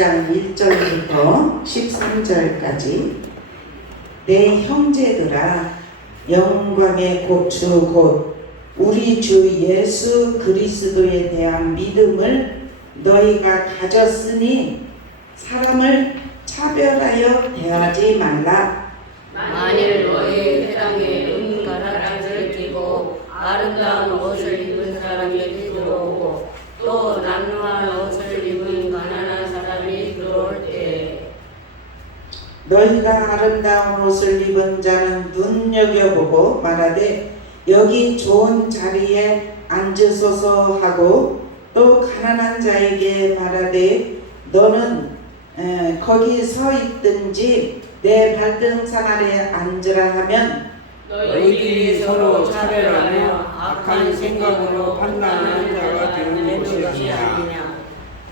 6장 1절부터 13절까지 내 형제들아 영광의 고추 곧 우리 주 예수 그리스도에 대한 믿음을 너희가 가졌으니 사람을 차별하여 대하지 말라. 만일 너희 회당에 은가라를 끼고 아름다운 옷을 입은 사람이 들어오고 또 난로한 옷을 입은 가난한 사람이 들어올 때 너희가 아름다운 옷을 입은 자는 눈여겨보고 말하되 여기 좋은 자리에 앉으소서 하고 또 가난한 자에게 말하되 너는 거기 서 있든지 내 발등상 아래 앉으라 하면 너희들이 서로 차별하며 악한 생각으로 판단하는 자가 되는 것이 아니냐.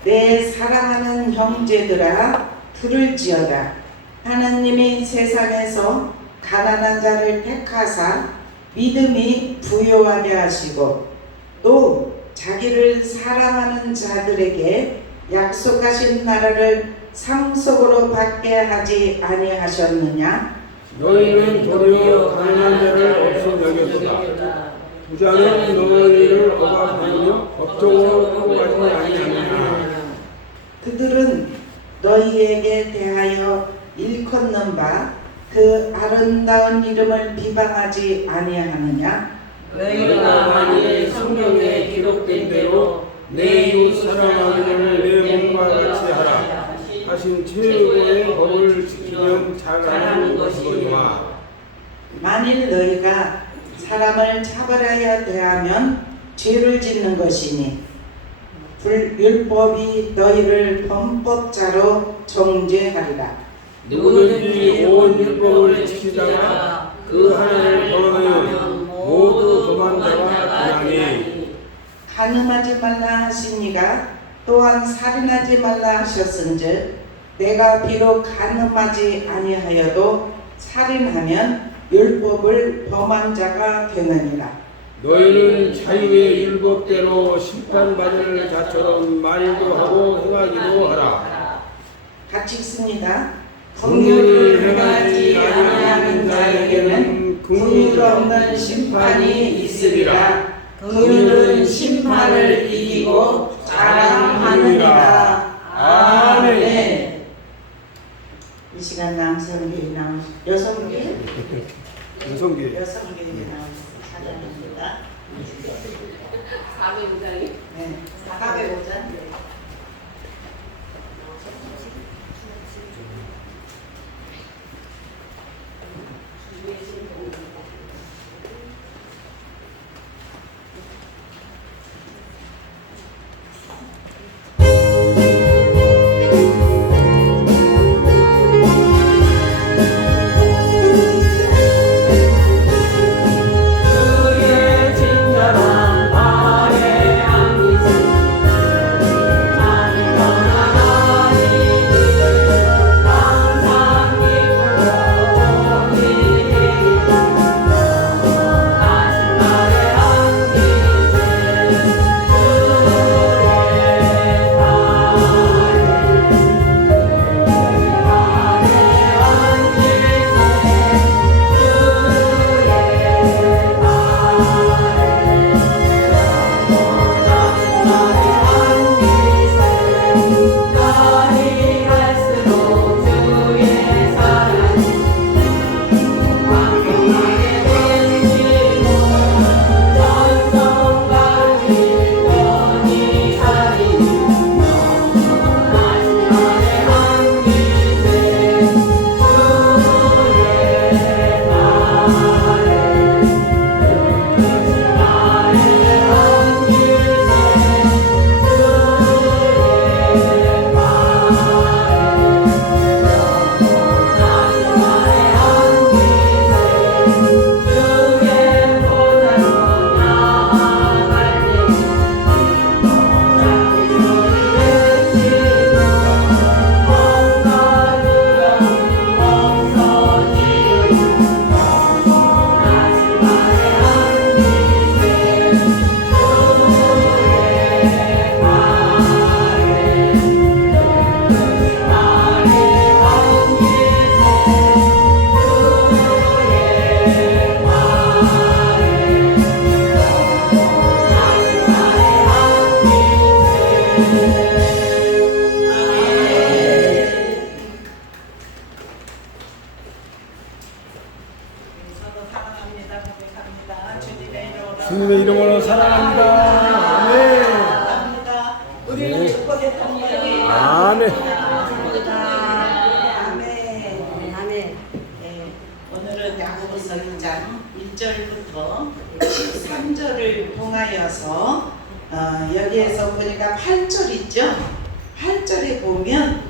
내 사랑하는 형제들아 들을지어다. 하나님이 세상에서 가난한 자를 택하사 믿음이 부요하게 하시고 또 자기를 사랑하는 자들에게 약속하신 나라를 상속으로 받게 하지 아니하셨느냐. 너희는 도리어 가난한 자를 없이 여겼도다. 부자는 너희를 억압하며 법정으로 끌고가지 아니하느냐. 그들은 너희에게 대하여 일컫는 바 그 아름다운 이름을 비방하지 아니하느냐. 너희가 만일 성경에 기록된 대로 내 이웃 사랑하기를 내 몸과 같이 하라 하신 최고의 법을 지키면 잘하는 것이거니와. 만일 너희가 사람을 차별하여 대하면 죄를 짓는 것이니 율법이 너희를 범법자로 정죄하리라. 누구든지 온 율법을 지키다가 그 하나를 범하면 모두 범한 자가 되나니. 간음하지 말라 하시니가 또한 살인하지 말라 하셨은즉 내가 비록 간음하지 아니하여도 살인하면 율법을 범한 자가 되느니라. 너희는 자유의 율법대로 심판받을 자처럼 말도 하고 행하기도 하라. 같이 읽습니다. 긍휼을 행하지 아니하는 자에게는 긍휼 없는 심판이 있으리라. 긍휼은 심판을 이기고 자랑하느니라. 아멘. 이 시간 남성계에 나온 여성계 여성계 나온 찬양입니다. 400장이 네, 405장. 그의 친절한 발에 안기세 아멘. 아멘. 네, 오늘은 야고보서 1장 1절부터 13절을 통하여서 여기에서 보니까 8절 있죠? 8절에 보면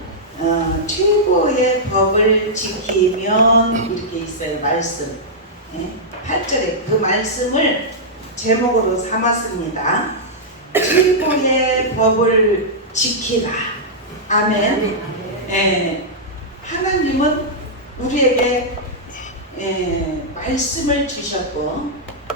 최고의 법을 지키면 이렇게 있어요. 말씀. 8절에 그 말씀을 제목으로 삼았습니다. 최고의 법을 지키라. 아멘. 하나님은 우리에게 말씀을 주셨고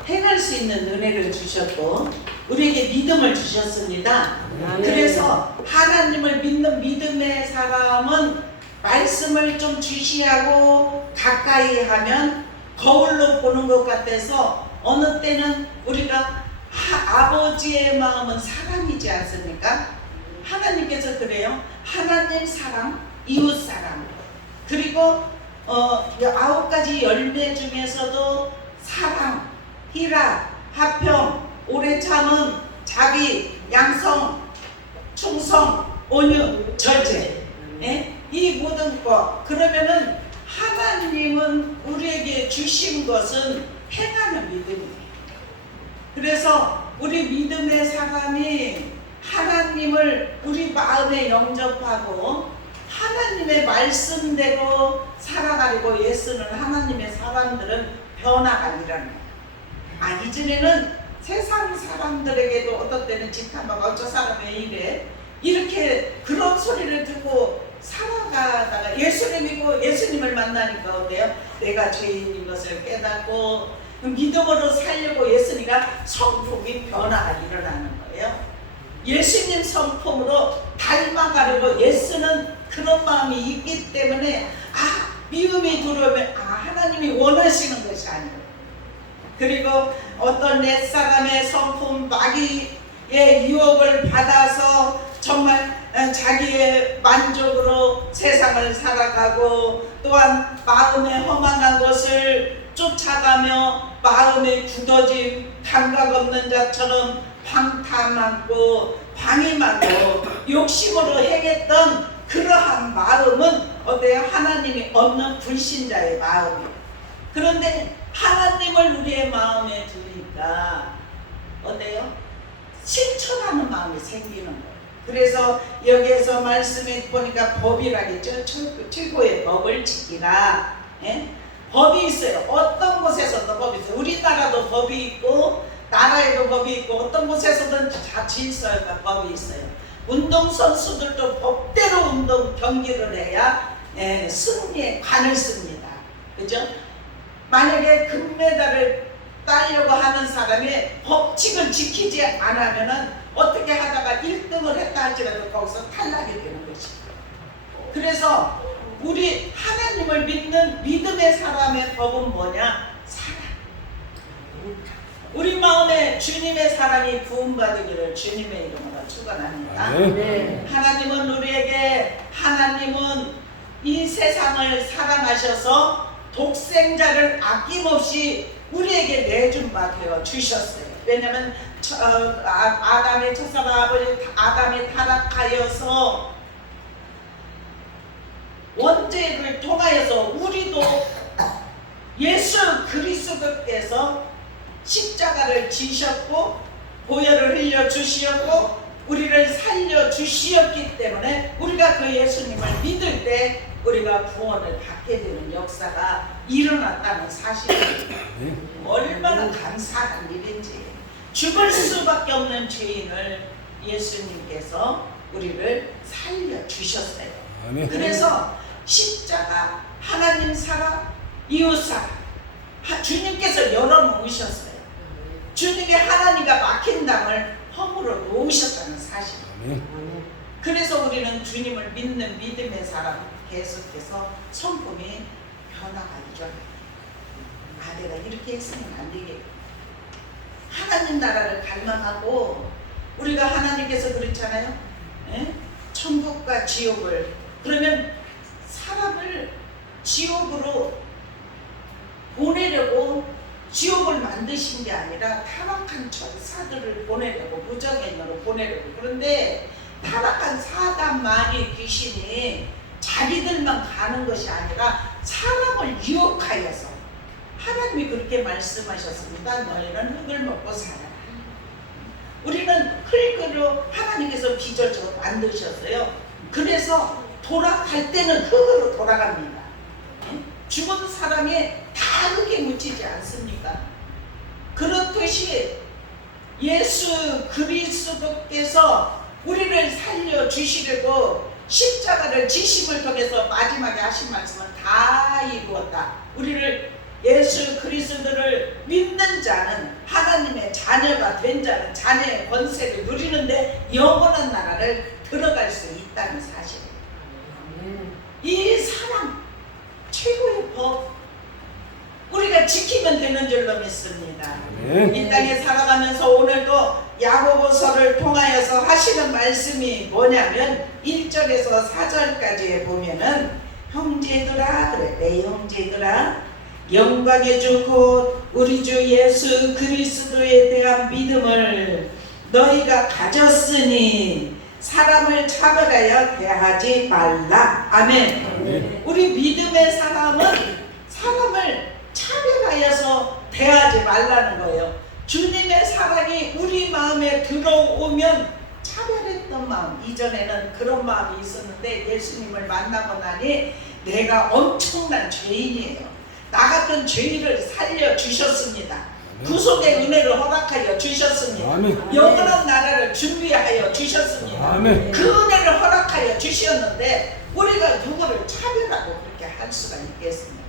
행할 수 있는 은혜를 주셨고 우리에게 믿음을 주셨습니다. 그래서 하나님을 믿는 믿음의 사람은 말씀을 좀 주시하고 가까이 하면 거울로 보는 것 같아서 어느 때는 우리가 아버지의 마음은 사랑이지 않습니까? 하나님께서 그래요. 하나님 사랑, 이웃 사랑, 그리고 9가지 열매 중에서도 사랑, 희락, 화평, 오래 참음, 자비, 양성, 충성, 온유, 절제. 이 모든 것. 그러면은 하나님은 우리에게 주신 것은 행하는 믿음이에요. 그래서 우리 믿음의 사람이 하나님을 우리 마음에 영접하고 하나님의 말씀대로 살아가려고 애쓰는 하나님의 사람들은 변화가 일어나요. 이전에는 세상 사람들에게도 어떤 때는 짓한바가 저 사람 왜 이래? 이렇게 그런 소리를 듣고 살아가다가 예수를 믿고 예수님을 만나니까 어때요? 내가 죄인인 것을 깨닫고 믿음으로 살려고 예수니까 성품이 변화가 일어나는 거예요. 예수님 성품으로 닮아가려고 애쓰는 그런 마음이 있기 때문에 미움이 들어오면 하나님이 원하시는 것이 아니에요. 그리고 어떤 옛사람의 성품 마귀의 유혹을 받아서 정말 자기의 만족으로 세상을 살아가고 또한 마음에 허망한 것을 쫓아가며 마음에 굳어진 감각 없는 자처럼 방탕하고 방임하고 욕심으로 행했던 그러한 마음은 어때요? 하나님이 없는 불신자의 마음이에요. 그런데 하나님을 우리의 마음에 두니까 어때요? 실천하는 마음이 생기는 거예요. 그래서 여기에서 말씀에 보니까 법이라겠죠. 최고의 법을 지키라. 법이 있어요. 어떤 곳에서도 법이 있어요. 우리나라도 법이 있고 나라에도 법이 있고 어떤 곳에서든 질서가 법이 있어요. 운동선수들도 법대로 운동 경기를 해야 승리에 관을 씁니다. 그죠? 만약에 금메달을 따려고 하는 사람이 법칙을 지키지 않으면은 어떻게 하다가 1등을 했다 할지라도 거기서 탈락이 되는 것이죠. 그래서 우리 하나님을 믿는 믿음의 사람의 법은 뭐냐? 사랑. 우리 마음에 주님의 사랑이 부음받으기를 주님의 이름으로 축원합니다. 하나님은 우리에게 하나님은 이 세상을 사랑하셔서 독생자를 아낌없이 우리에게 내준 바 되어 주셨어요. 왜냐하면 아담의 첫사랑 아버지 아담이 타락하여서 원죄를 통하여서 우리도 예수 그리스도께서 십자가를 지셨고 보혈을 흘려 주시었고 우리를 살려 주시었기 때문에 우리가 그 예수님을 믿을 때 우리가 구원을 받게 되는 역사가 일어났다는 사실입니다. 얼마나 감사한 일인지. 죽을 수밖에 없는 죄인을 예수님께서 우리를 살려 주셨어요. 그래서 십자가, 하나님 사랑, 이웃 사랑 주님께서 열어놓으셨어요. 주님이 하나님과 막힌 담을 허물어 놓으셨다는 사실. 그래서 우리는 주님을 믿는 믿음의 사람 계속해서 성품이 변화가 일어나요. 내가 이렇게 했으면 안 되겠다. 하나님 나라를 갈망하고 우리가 하나님께서 그렇잖아요. 천국과 지옥을 그러면 사람을 지옥으로 보내려고 지옥을 만드신 게 아니라 타락한 천사들을 보내려고 무정인으로 보내려고. 그런데 타락한 사단 마귀 귀신이 자기들만 가는 것이 아니라 사람을 유혹하여서 하나님이 그렇게 말씀하셨습니다. 너희는 흙을 먹고 살아라. 우리는 흙으로 하나님께서 빚어져 만드셨어요. 그래서 돌아갈 때는 흙으로 돌아갑니다. 죽은 사람이 다 흙에 묻히지 않습니까? 그렇듯이 예수 그리스도께서 우리를 살려주시려고 십자가를 지심을 통해서 마지막에 하신 말씀은 다 이루었다. 우리를 예수 그리스도를 믿는 자는 하나님의 자녀가 된 자는 자녀의 권세를 누리는데 영원한 나라를 들어갈 수 있다는 사실이에요. 이 사랑 최고의 법 우리가 지키면 되는 줄로 믿습니다. 이 땅에 살아가면서 오늘도 야고보서를 통하여서 하시는 말씀이 뭐냐면 1절에서 4절까지에 보면은 형제들아, 그래 내 형제들아, 영광의 주 곧 우리 주 예수 그리스도에 대한 믿음을 너희가 가졌으니 사람을 차별하여 대하지 말라. 아멘. 우리 믿음의 사람은 사람을 차별하여서 대하지 말라는 거예요. 주님의 사랑이 우리 마음에 들어오면 차별했던 마음, 이전에는 그런 마음이 있었는데 예수님을 만나고 나니 내가 엄청난 죄인이에요. 나 같은 죄인을 살려주셨습니다. 구속의 은혜를 허락하여 주셨습니다. 영원한 나라를 준비하여 주셨습니다. 그 은혜를 허락하여 주셨는데 우리가 누구를 차별하고 그렇게 할 수가 있겠습니까?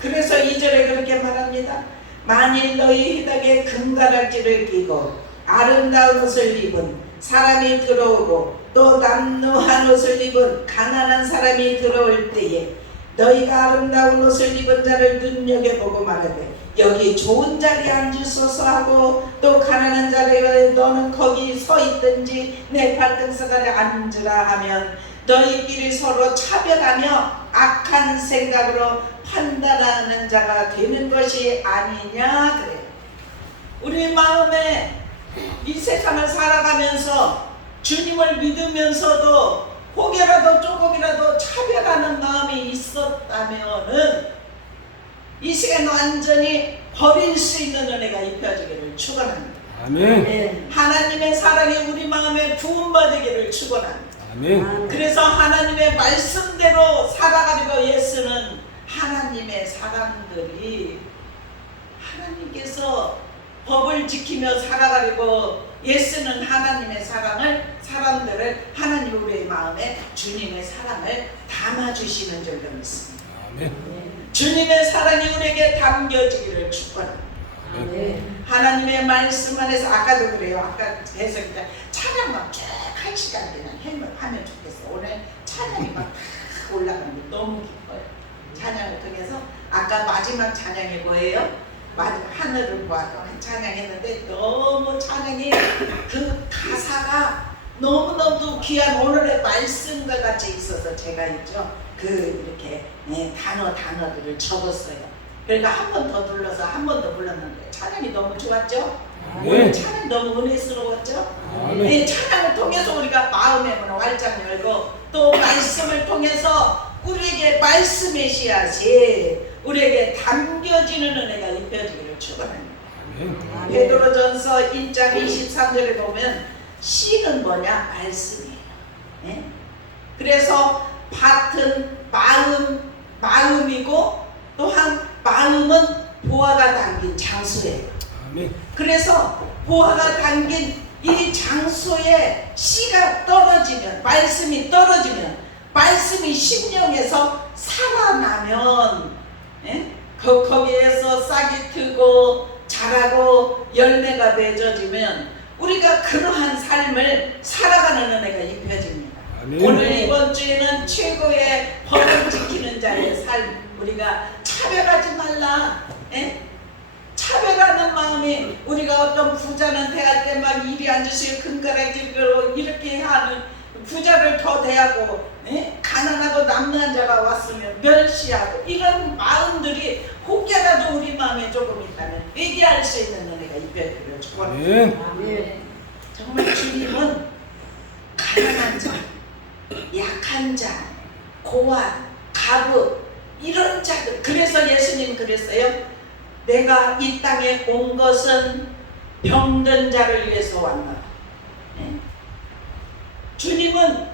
그래서 2절에 그렇게 말합니다. 만일 너희 휘덕에 금가락지를 끼고 아름다운 옷을 입은 사람이 들어오고 또 남루한 옷을 입은 가난한 사람이 들어올 때에 너희가 아름다운 옷을 입은 자를 눈여겨보고 말하되 여기 좋은 자리에 앉으소서 하고 또 가난한 자리에 너는 거기 서 있든지 내 발등상 아래 앉으라 하면 너희끼리 서로 차별하며 악한 생각으로 판단하는 자가 되는 것이 아니냐 그래요. 우리 마음에 이 세상을 살아가면서 주님을 믿으면서도 혹여라도 조금이라도 차별하는 마음이 있었다면은 이 시간 완전히 버릴 수 있는 은혜가 입혀지기를 축원합니다. 아멘. 하나님의 사랑이 우리 마음에 부음받기를 축원합니다. 아멘. 그래서 하나님의 말씀대로 살아가려고 애쓰는 하나님의 사람들이 하나님께서 법을 지키며 살아가려고 애쓰는 하나님의 사람들을 하나님 우리의 마음에 주님의 사랑을 담아주시는 줄로 믿습니다. 아멘. 주님의 사랑이 우리에게 담겨지기를 축원합니다. 하나님의 말씀 안에서 아까도 그래요. 아까 해석이다. 찬양만 쭉 한 시간 그냥 하면 좋겠어. 오늘 찬양이 막 올라가는 게 너무 기뻐요. 찬양을 통해서 아까 마지막 찬양이 뭐예요? 하늘을 보아도 한 찬양했는데 너무 찬양이 그 가사가 너무너무 귀한 오늘의 말씀과 같이 있어서 제가 있죠. 이렇게 단어들을 적었어요. 그러니까 한 번 더 불러서 한 번 더 불렀는데 찬양이 너무 좋았죠? 오늘 찬양 너무 은혜스러웠죠? 이 찬양을 통해서 우리가 마음의 문을 활짝 열고 또 말씀을 통해서 우리에게 말씀의 씨앗이 우리에게 담겨지는 은혜가 입혀지기를 축원합니다. 베드로전서 1장 23절에 보면 씨는 뭐냐? 말씀이에요. 네? 그래서 밭은 마음이고 또한 마음은 보화가 담긴 장소예요. 그래서 보화가 담긴 이 장소에 씨가 떨어지면, 말씀이 떨어지면, 말씀이 심령에서 살아나면 거기에서 싹이 트고 자라고 열매가 맺어지면 우리가 그러한 삶을 살아가는 은혜가 입혀집니다. 오늘 이번 주에는 최고의 법을 지키는 자의 삶, 우리가 차별하지 말라. 차별하는 마음이 우리가 어떤 부자는 대할 때 막 이리 앉으시고 금가락지로 이렇게 하는 부자를 더 대하고 가난하고 남는 자가 왔으면 멸시하고 이런 마음들이 혹여라도 우리 마음에 조금 있다면 회개할 수 있는 은혜가 입혀지기를 축원합니다. 정말 주님은 가난한 자, 약한 자, 고아, 가부 이런 자들. 그래서 예수님 그랬어요. 내가 이 땅에 온 것은 병든 자를 위해서 왔나. 주님은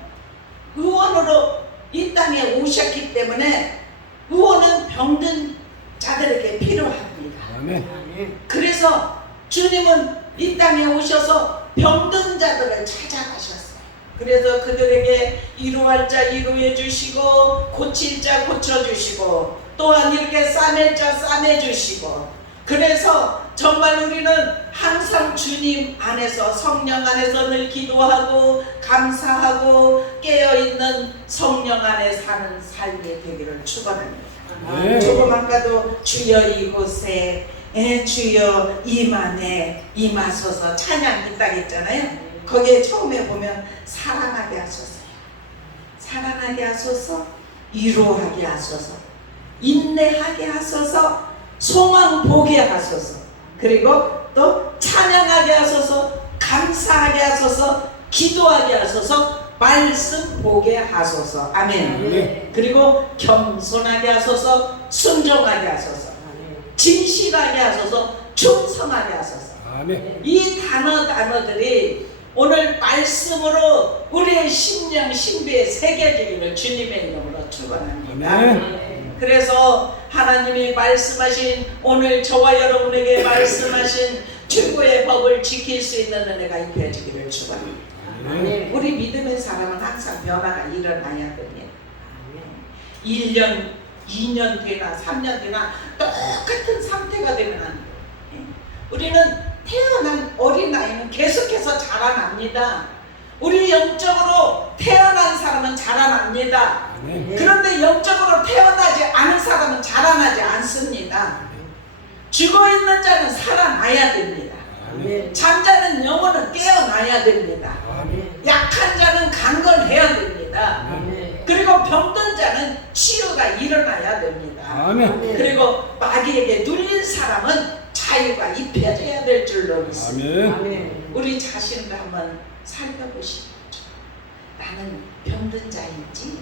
의원으로 이 땅에 오셨기 때문에 의원은 병든 자들에게 필요합니다. 아멘. 그래서 주님은 이 땅에 오셔서 병든 자들을 찾아가셨어요. 그래서 그들에게 이루할 자 이루해 주시고 고칠 자 고쳐 주시고 또한 이렇게 싸맬 자 싸매 주시고, 그래서 정말 우리는 항상 주님 안에서 성령 안에서 늘 기도하고 감사하고 깨어있는 성령 안에 사는 삶이 되기를 축원합니다. 네. 조금 아까도 주여 이곳에 주여 임안에 임하소서 찬양 있다고 했잖아요. 거기에 처음에 보면 사랑하게 하소서, 사랑하게 하소서, 위로하게 하소서, 인내하게 하소서, 소망 보게 하소서, 그리고 또 찬양하게 하소서, 감사하게 하소서, 기도하게 하소서, 말씀 보게 하소서. 아멘. 네. 그리고 겸손하게 하소서, 순종하게 하소서, 진실하게 하소서, 충성하게 하소서. 아멘. 이 단어들이 오늘 말씀으로 우리의 심령 신비에 새겨지기를 주님의 이름으로 축원합니다. 아멘. 그래서 하나님이 말씀하신, 오늘 저와 여러분에게 말씀하신 최고의 법을 지킬 수 있는 은혜가 입혀지기를 축원합니다. 아멘. 우리 믿음의 사람은 항상 변화가 일어나야 됩니다. 1년, 2년 되나 3년 되나 똑같은 상태가 되면 안 돼요. 우리는 태어난 어린아이는 계속해서 자라납니다. 우리 영적으로 태어난 사람은 자라납니다. 아멘. 그런데 영적으로 태어나지 않은 사람은 자라나지 않습니다. 죽어있는 자는 살아나야 됩니다. 아멘. 잠자는 영혼은 깨어나야 됩니다. 아멘. 약한 자는 강건해야 됩니다. 아멘. 그리고 병든 자는 치유가 일어나야 됩니다. 아멘. 그리고 마귀에게 눌린 사람은 자유가 입혀져야 될 줄로 믿습니다. 아멘. 우리 자신을 한번 살펴보시죠. 나는 병든 자인지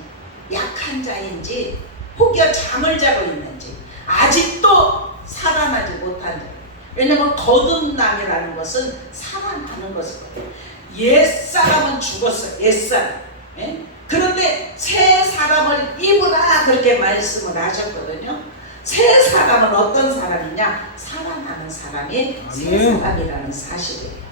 약한 자인지 혹여 잠을 자고 있는지 아직도 살아나지 못한 자. 왜냐하면 거듭남이라는 것은 살아나는 것이거든요. 옛사람은 죽었어요. 옛사람. 예? 그런데 새 사람을 입으라 그렇게 말씀을 하셨거든요. 새 사람은 어떤 사람이냐? 살아나는 사람이 새 사람이라는 사실이에요.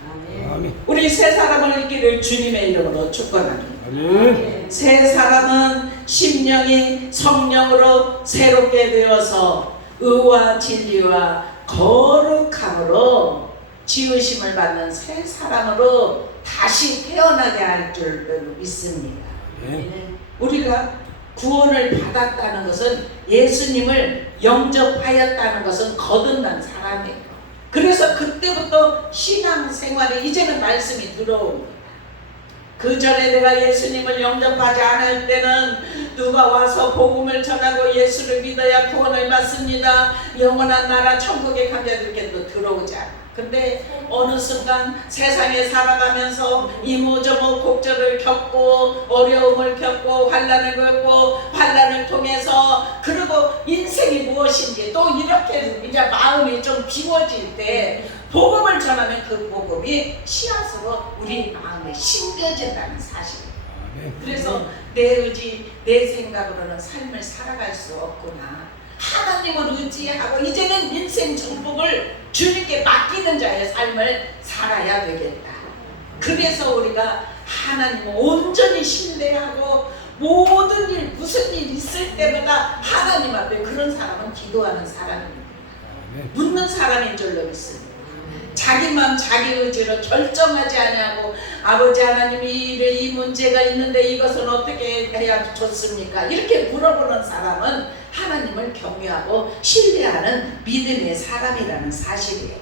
아멘. 우리 새 사람을 입기를 주님의 이름으로 축원합니다. 아멘. 새 사람은 심령이 성령으로 새롭게 되어서 의와 진리와 거룩함으로 지으심을 받는 새 사람으로 다시 태어나게 할 줄 믿습니다. 아멘. 우리가 구원을 받았다는 것은, 예수님을 영접하였다는 것은 거듭난 사람이에요. 그래서 그때부터 신앙생활에 이제는 말씀이 들어옵니다. 그 전에 내가 예수님을 영접하지 않을 때는 누가 와서 복음을 전하고 예수를 믿어야 구원을 받습니다, 영원한 나라 천국에 감자들께도 들어오지 않아. 근데 어느 순간 세상에 살아가면서 이모저모 곡절을 겪고 어려움을 겪고 환난을 겪고 환난을 통해서, 그리고 인생이 무엇인지 또 이렇게 이제 마음이 좀 비워질 때 복음을 전하면 그 복음이 씨앗으로 우리 마음에 심겨진다는 사실이에요. 그래서 내 의지, 내 생각으로는 삶을 살아갈 수 없구나. 하나님을 의지하고 이제는 인생 전복을 주님께 맡기는 자의 삶을 살아야 되겠다. 그래서 우리가 하나님을 온전히 신뢰하고 모든 일, 무슨 일 있을 때마다 하나님 앞에, 그런 사람은 기도하는 사람입니다. 묻는 사람인 줄로 믿습니다. 자기 마음 자기 의지로 결정하지 아니하고, 아버지 하나님이 이 문제가 있는데 이것은 어떻게 해야 좋습니까? 이렇게 물어보는 사람은 하나님을 경외하고 신뢰하는 믿음의 사람이라는 사실이에요.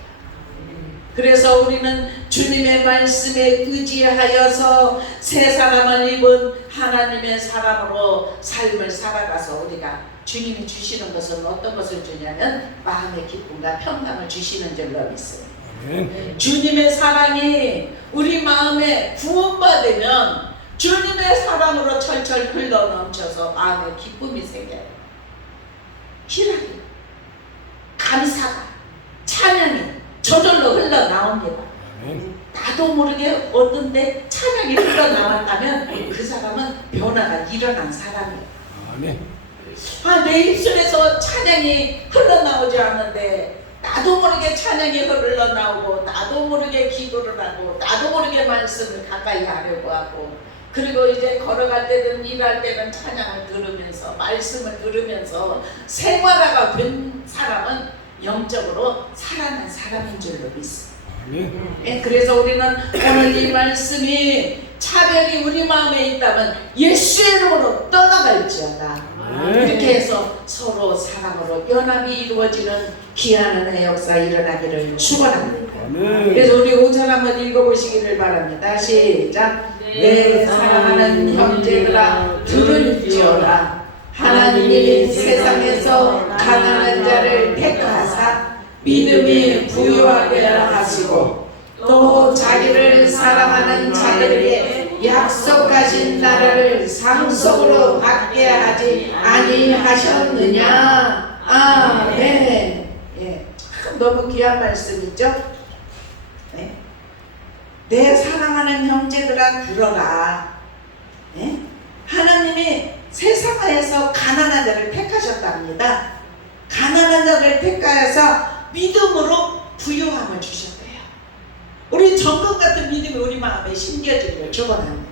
그래서 우리는 주님의 말씀에 의지하여서 새 사람을 입은 하나님의 사람으로 삶을 살아가서 우리가 주님이 주시는 것은 어떤 것을 주냐면 마음의 기쁨과 평강을 주시는 줄로 믿습니다. 주님의 사랑이 우리 마음에 구원받으면 주님의 사랑으로 철철 흘러 넘쳐서 마음에 기쁨이 생겨요. 희락이, 감사가, 찬양이 저절로 흘러나옵니다. 나도 모르게 어떤데 찬양이 흘러나왔다면 그 사람은 변화가 일어난 사람이에요. 내 입술에서 찬양이 흘러나오지 않는데 나도 모르게 찬양이 흘러나오고 나도 모르게 기도를 하고 나도 모르게 말씀을 가까이 하려고 하고, 그리고 이제 걸어갈 때든 일할 때는 찬양을 들으면서 말씀을 들으면서 생활화가 된 사람은 영적으로 살아난 사람인 줄로 믿습니다. 그래서 우리는 오늘 이 말씀이 차별이 우리 마음에 있다면 예수의 이름으로 떠나갈지어다. 이렇게 해서 서로 사랑으로 연합이 이루어지는 귀한 은혜의 역사 일어나기를 축원합니다. 그래서 우리 5절 한번 읽어보시기를 바랍니다. 시작. 내 사랑하는 형제들아 들을지어다. 하나님이 세상에서 가난한 자를 택하사 믿음이 부유하게 하시고 또 자기를 사랑하는 자들에게 약속하신 나라를 상속으로 받게 하지 아니하셨느냐. 아멘. 참 너무 귀한 말씀이죠. 내 사랑하는 형제들아 들어라. 하나님이 세상에서 가난한 자를 택하셨답니다. 가난한 자를 택하여서 믿음으로 부유함을 주셨대요. 우리 정금 같은 믿음이 우리 마음에 심겨지기를 축원합니다.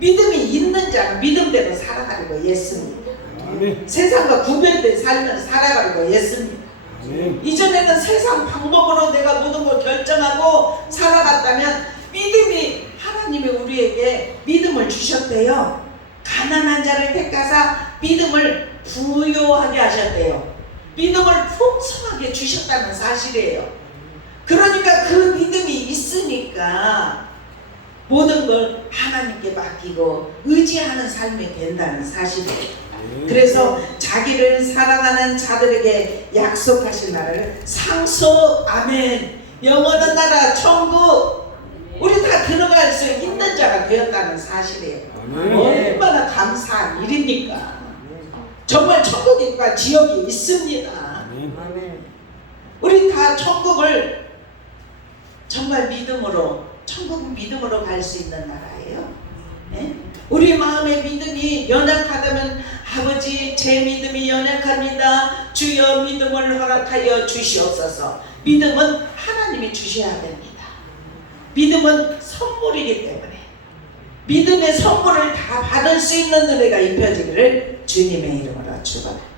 믿음이 있는 자는 믿음대로 살아가려고 애씁니다. 세상과 구별된 삶을 살아가려고 애씁니다. 이전에는 세상 방법으로 내가 모든 걸 결정하고 살아갔다면 믿음이, 하나님이 우리에게 믿음을 주셨대요. 가난한 자를 택하사 믿음을 부요하게 하셨대요. 믿음을 풍성하게 주셨다는 사실이에요. 그러니까 그 믿음이 있으니까 모든 걸 하나님께 맡기고 의지하는 삶이 된다는 사실이에요. 그래서 자기를 사랑하는 자들에게 약속하신 나라를 상속, 아멘, 영원한 나라, 천국, 우리 다 들어갈 수 있는 자가 되었다는 사실이에요. 얼마나 감사한 일입니까? 정말 천국과 지옥이 있습니다. 우리 다 천국을 정말 믿음으로, 천국은 믿음으로 갈 수 있는 나라예요. 우리 마음의 믿음이 연약하다면 아버지 제 믿음이 연약합니다. 주여 믿음을 허락하여 주시옵소서. 믿음은 하나님이 주셔야 됩니다. 믿음은 선물이기 때문에 믿음의 선물을 다 받을 수 있는 은혜가 입혀지기를 주님의 이름으로 축원합니다.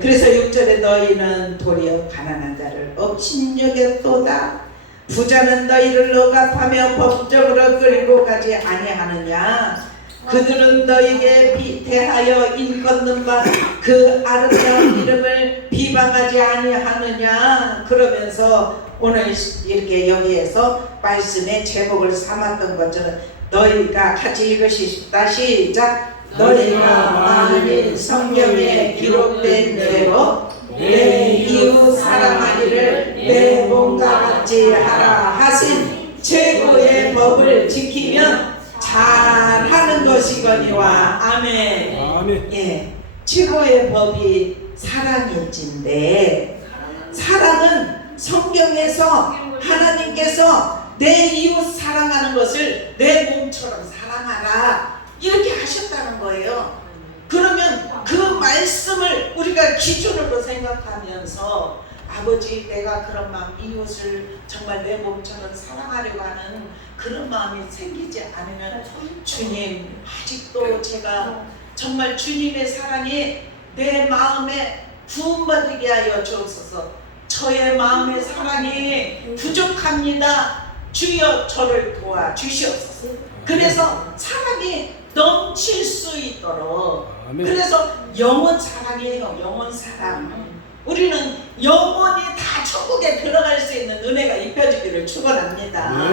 그래서 6절에 너희는 도리어 가난한 자를 업신 여겼도다. 부자는 너희를 억압하며 법적으로 끌고 가지 아니하느냐. 그들은 너희에게 대하여 일컫는 바 그 아름다운 이름을 비방하지 아니하느냐. 그러면서 오늘 이렇게 여기에서 말씀의 제목을 삼았던 것처럼 너희가 같이 읽으십시다. 시작. 너희가 만일 성경에 기록된 대로 내 이웃 사랑하기를 내 몸과 같이 하라 하신 최고의 법을 지키면 잘하는 것이거니와. 아멘. 최고의 법이 사랑일진데, 사랑은 성경에서 하나님께서 내 이웃 사랑하는 것을 내 몸처럼 사랑하라 이렇게 하셨다는 거예요. 그러면 그 말씀을 우리가 기준으로 생각하면서 아버지 내가 그런 마음, 이웃을 정말 내 몸처럼 사랑하려고 하는 그런 마음이 생기지 않으면 주님 아직도 제가 정말 주님의 사랑이 내 마음에 부음받게 하여 주옵소서. 저의 마음의 사랑이 부족합니다. 주여 저를 도와주시옵소서. 그래서 사랑이 넘칠 수 있도록, 그래서 영원 사랑이에요. 영원 사랑. 우리는 영원히 다 천국에 들어갈 수 있는 은혜가 입혀지기를 축원합니다.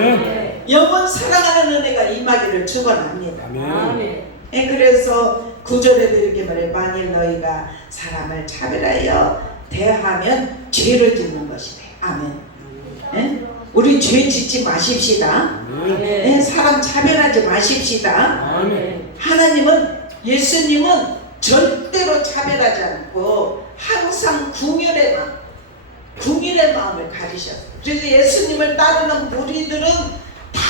영원 사랑하는 은혜가 임하기를 축원합니다. 그래서 9절에도 이렇게 말해, 만일 너희가 사람을 차별하여 대하면 죄를 짓는 것이래. 아멘. 우리 죄 짓지 마십시다. 아멘. 네, 사람 차별하지 마십시다. 아멘. 하나님은, 예수님은 절대로 차별하지 않고 항상 궁율의 마음을 가지셨어요. 그래서 예수님을 따르는 무리들은 다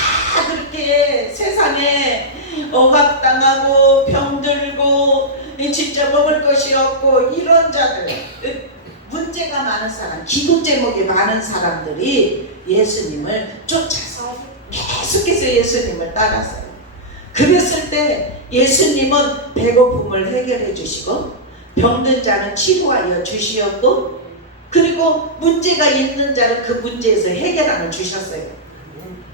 그렇게 세상에 억압당하고 병들고 진짜 먹을 것이 없고 이런 자들, 문제가 많은 사람, 기도 제목이 많은 사람들이 예수님을 쫓아서 계속해서 예수님을 따랐어요. 그랬을 때 예수님은 배고픔을 해결해 주시고 병든 자는 치료하여 주시었고, 그리고 문제가 있는 자는 그 문제에서 해결함을 주셨어요.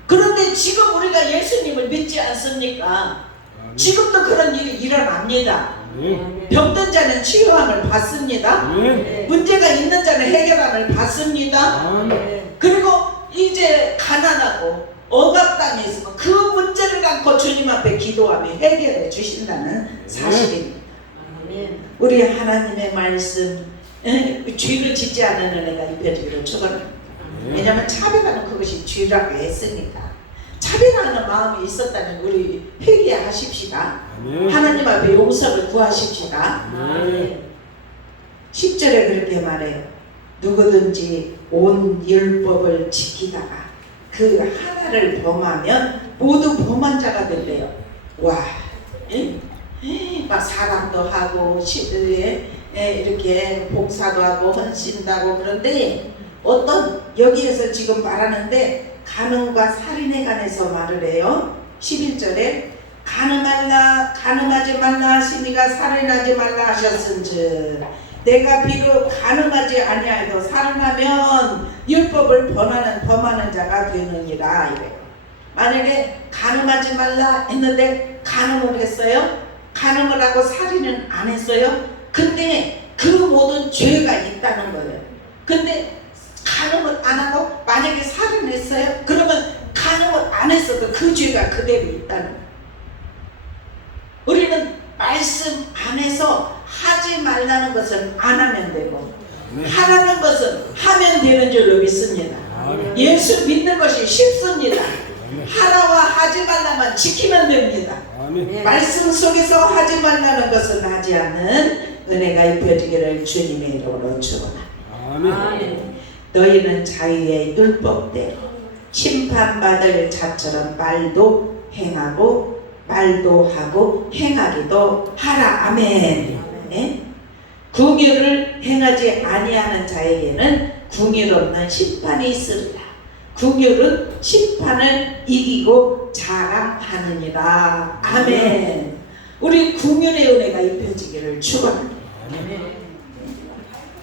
그런데 지금 우리가 예수님을 믿지 않습니까? 지금도 그런 일이 일어납니다. 병든 자는 치료함을 받습니다. 문제가 있는 자는 해결함을 받습니다. 그리고 이제 가난하고 억압당해 있으면 그 문제를 갖고 주님 앞에 기도하며 해결해 주신다는 사실입니다. 우리 하나님의 말씀, 죄를 짓지 않는 은혜가 입혀지기를 축원합니다. 왜냐하면 차별하는 그것이 죄라고 했으니까. 차별하는 마음이 있었다면 우리 회개하십시다. 하나님 앞에 용서를 구하십시다. 10절에 그렇게 말해요. 누구든지 온 율법을 지키다가 그 하나를 범하면 모두 범한 자가 된대요. 와, 막 사랑도 하고 이렇게 봉사도 하고 헌신도 하고, 그런데 어떤, 여기에서 지금 말하는데 간음과 살인에 관해서 말을 해요. 11절에 간음하지 말라 하시니가 살인하지 말라 하셨은즉 내가 비록 간음하지 아니하여도 살인하면 율법을 범하는 자가 되느니라. 이래요. 만약에 간음하지 말라 했는데 간음을 했어요. 간음을 하고 살인은 안 했어요. 근데 그 모든 죄가 있다는 거예요. 근데 간음을 안 하고 만약에 살인했어요. 그러면 간음을 안 했어도 그 죄가 그대로 있다는 거예요. 우리는 말씀 안에서 하지 말라는 것은 안 하면 되고 하라는 것은 하면 되는 줄로 믿습니다. 예수 믿는 것이 쉽습니다. 하라와 하지 말라만 지키면 됩니다. 말씀 속에서 하지 말라는 것은 하지 않는 은혜가 입혀지기를 주님의 이름으로 축원합니다. 너희는 자유의 율법대로 심판받을 자처럼 말도 하고 행하기도 하라. 아멘. 네? 궁율을 행하지 아니하는 자에게는 궁율 없는 심판이 있으리라. 궁율은 심판을 이기고 자랑하느니라. 아멘. 우리 궁율의 은혜가 입혀지기를 축원합니다.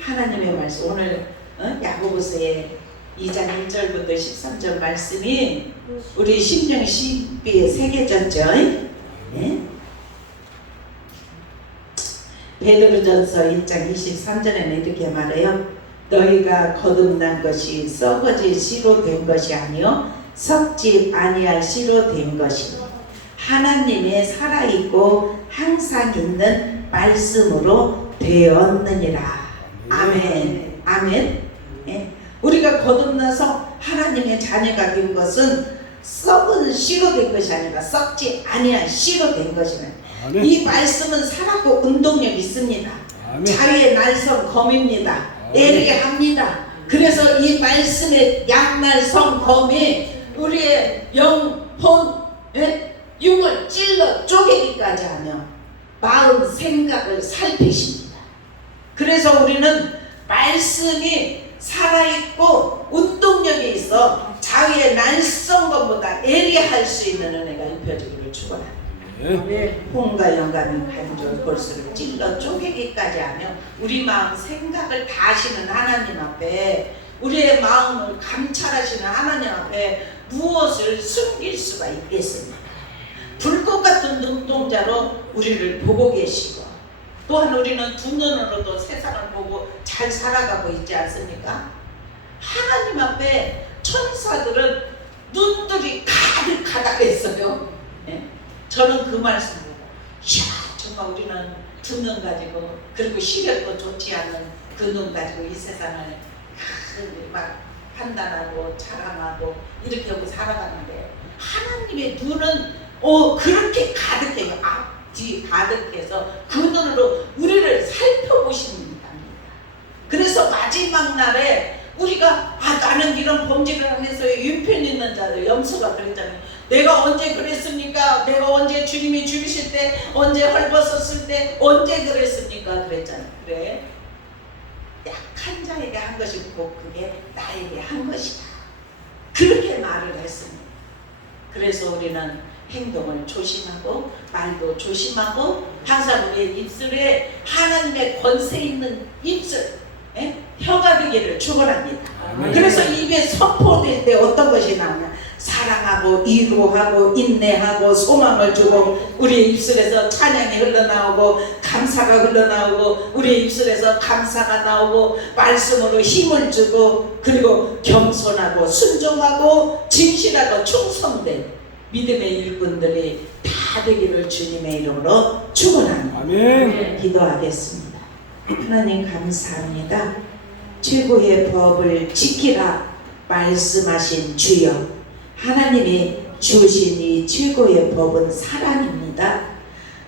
하나님의 말씀, 오늘 야고보서의 2장 1절부터 13절 말씀이 우리 심령 신비에 새겨졌죠. 네? 베드로전서 1장 23절에는 이렇게 말해요. 너희가 거듭난 것이 썩어질 씨로 된 것이 아니요 썩지 아니할 씨로 된 것이니 하나님의 살아있고 항상 있는 말씀으로 되었느니라. 아멘. 아멘. 네? 우리가 거듭나서 하나님의 자녀가 된 것은 썩은 씨로 된 것이 아니라 썩지 아니한 씨로 된 것이네. 이 말씀은 살았고 운동력이 있습니다. 자유의 날성 검입니다. 예리합니다. 그래서 이 말씀의 양날성 검이 우리의 영, 혼, 육을 찔러 쪼개기까지 하며 마음, 생각을 살피십니다. 그래서 우리는 말씀이 살아있고 운동력이 있어 자유의 날성검보다 예리할 수 있는 은혜가 입혀지기를 축원합니다. 홍과 영감이 간절 볼수록 찔러 쪼개기까지 하며 우리 마음 생각을 다 하시는 하나님 앞에, 우리의 마음을 감찰하시는 하나님 앞에 무엇을 숨길 수가 있겠습니까? 불꽃 같은 눈동자로 우리를 보고 계시고, 또한 우리는 두 눈으로도 세상을 보고 잘 살아가고 있지 않습니까? 하나님 앞에 천사들은 눈들이 가득하다고 했어요. 저는 그 말씀 보고, 이야, 정말 우리는 두 눈 가지고, 그리고 시력도 좋지 않은 그 눈 가지고 이 세상을 막 판단하고 자랑하고 이렇게 하고 살아가는데 하나님의 눈은 그렇게 가득해요. 앞뒤 가득해서 그 눈으로 우리를 살펴보십니다. 그래서 마지막 날에 우리가 나는 이런 범죄를 하면서 윤편 있는 자들, 염소가 그랬잖아요. 내가 언제 그랬습니까? 내가 언제 주님이 죽으실 때, 언제 헐벗었을 때, 언제 그랬습니까? 그랬잖아요. 그래, 약한 자에게 한 것이 곧 그게 나에게 한 것이다. 그렇게 말을 했습니다. 그래서 우리는 행동을 조심하고 말도 조심하고 항상 우리의 입술에 하나님의 권세 있는 입술, 혀가 되기를 축원합니다. 그래서 입에 선포될 때 어떤 것이 나오냐? 사랑하고 위로하고 인내하고 소망을 주고 우리의 입술에서 찬양이 흘러나오고 감사가 흘러나오고 우리의 입술에서 감사가 나오고 말씀으로 힘을 주고 그리고 겸손하고 순종하고 진실하고 충성된 믿음의 일꾼들이 다 되기를 주님의 이름으로 축원합니다. 아멘. 기도하겠습니다. 하나님 감사합니다. 최고의 법을 지키라 말씀하신 주여, 하나님이 주신 이 최고의 법은 사랑입니다.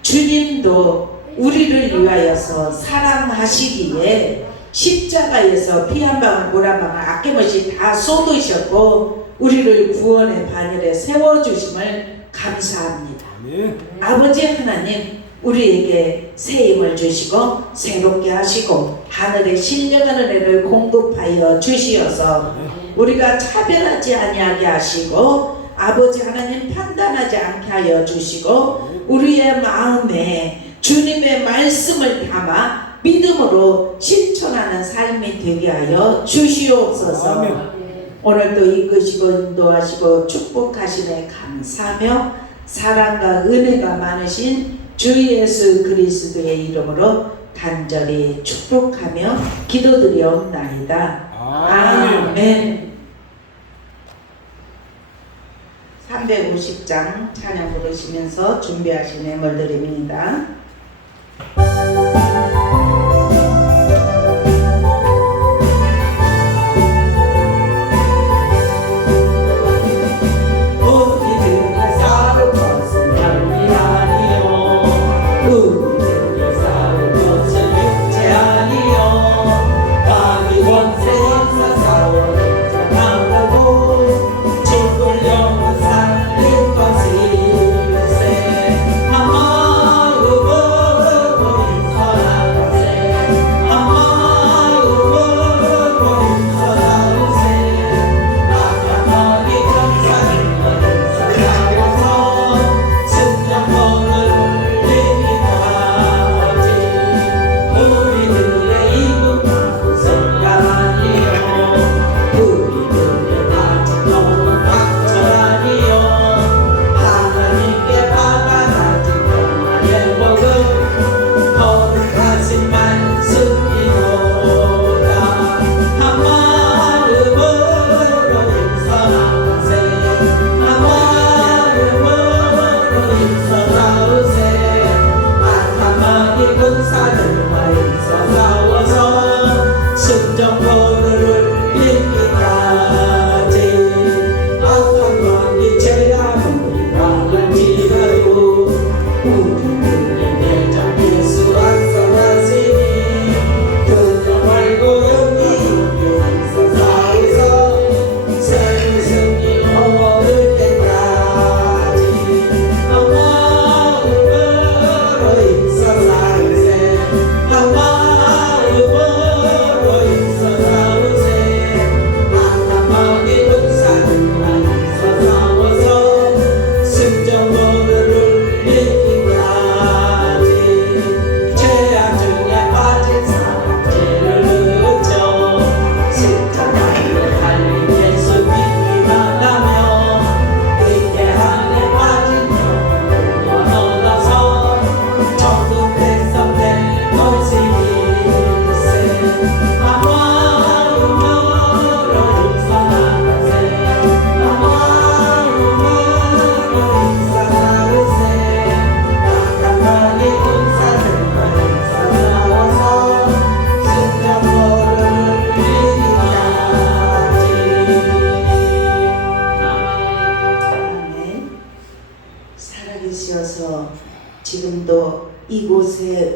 주님도 우리를 위하여서 사랑하시기에 십자가에서 피 한 방울 물 한 방울 아낌없이 다 쏟으셨고 우리를 구원의 반열에 세워주심을 감사합니다. 아멘. 아버지 하나님, 우리에게 새 힘을 주시고 새롭게 하시고 하늘에 신령한 은혜를 공급하여 주시어서 우리가 차별하지 아니하게 하시고 아버지 하나님 판단하지 않게 하여 주시고 우리의 마음에 주님의 말씀을 담아 믿음으로 실천하는 삶이 되게 하여 주시옵소서. 아멘. 오늘도 이끄시고 인도하시고 축복하시네 감사하며 사랑과 은혜가 많으신 주 예수 그리스도의 이름으로 간절히 축복하며 기도드리옵나이다. 아멘. 350장 찬양 부르시면서 준비하신 예물 드립니다.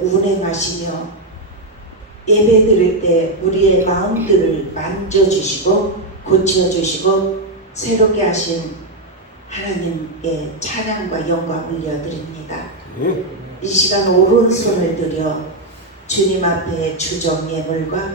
운행하시며 예배 드릴 때 우리의 마음들을 만져주시고 고쳐주시고 새롭게 하신 하나님께 찬양과 영광 올려드립니다. 네. 이 시간 오른손을 들여 주님 앞에 주정 예물과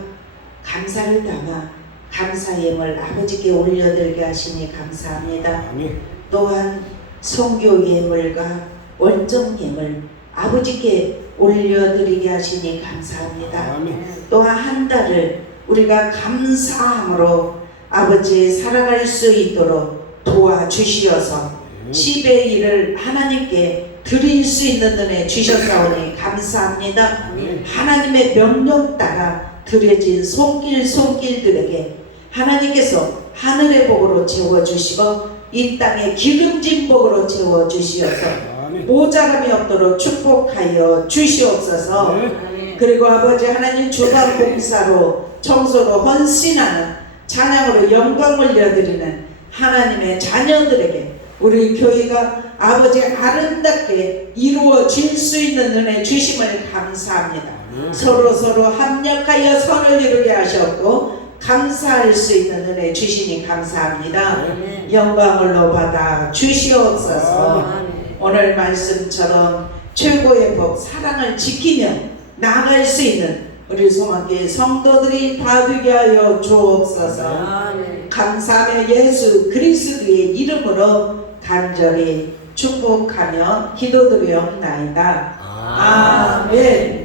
감사를 담아 감사 예물 아버지께 올려드리게 하시니 감사합니다. 아멘. 또한 성교 예물과 원정 예물 아버지께 올려드리게 하시니 감사합니다. 아멘. 또한 한 달을 우리가 감사함으로 아버지 살아갈 수 있도록 도와주시어서 10의 일을 하나님께 드릴 수 있는 은혜 주셨사오니 감사합니다. 하나님의 명령 따라 드려진 손길들에게 하나님께서 하늘의 복으로 채워주시고 이 땅의 기름진 복으로 채워주시어서 모자람이 없도록 축복하여 주시옵소서. 그리고 아버지 하나님 주방 봉사로 청소로 헌신하는 찬양으로 영광 올려드리는 하나님의 자녀들에게 우리 교회가 아버지 아름답게 이루어질 수 있는 은혜 주심을 감사합니다. 서로 합력하여 선을 이루게 하셨고 감사할 수 있는 은혜 주시니 감사합니다. 영광을 받아 주시옵소서. 오늘 말씀처럼 최고의 복 사랑을 지키며 나아갈 수 있는 우리 소망교회 성도들이 다 되게 하여 주옵소서. 감사하며 예수 그리스도의 이름으로 간절히 축복하며 기도드리옵나이다. 아멘.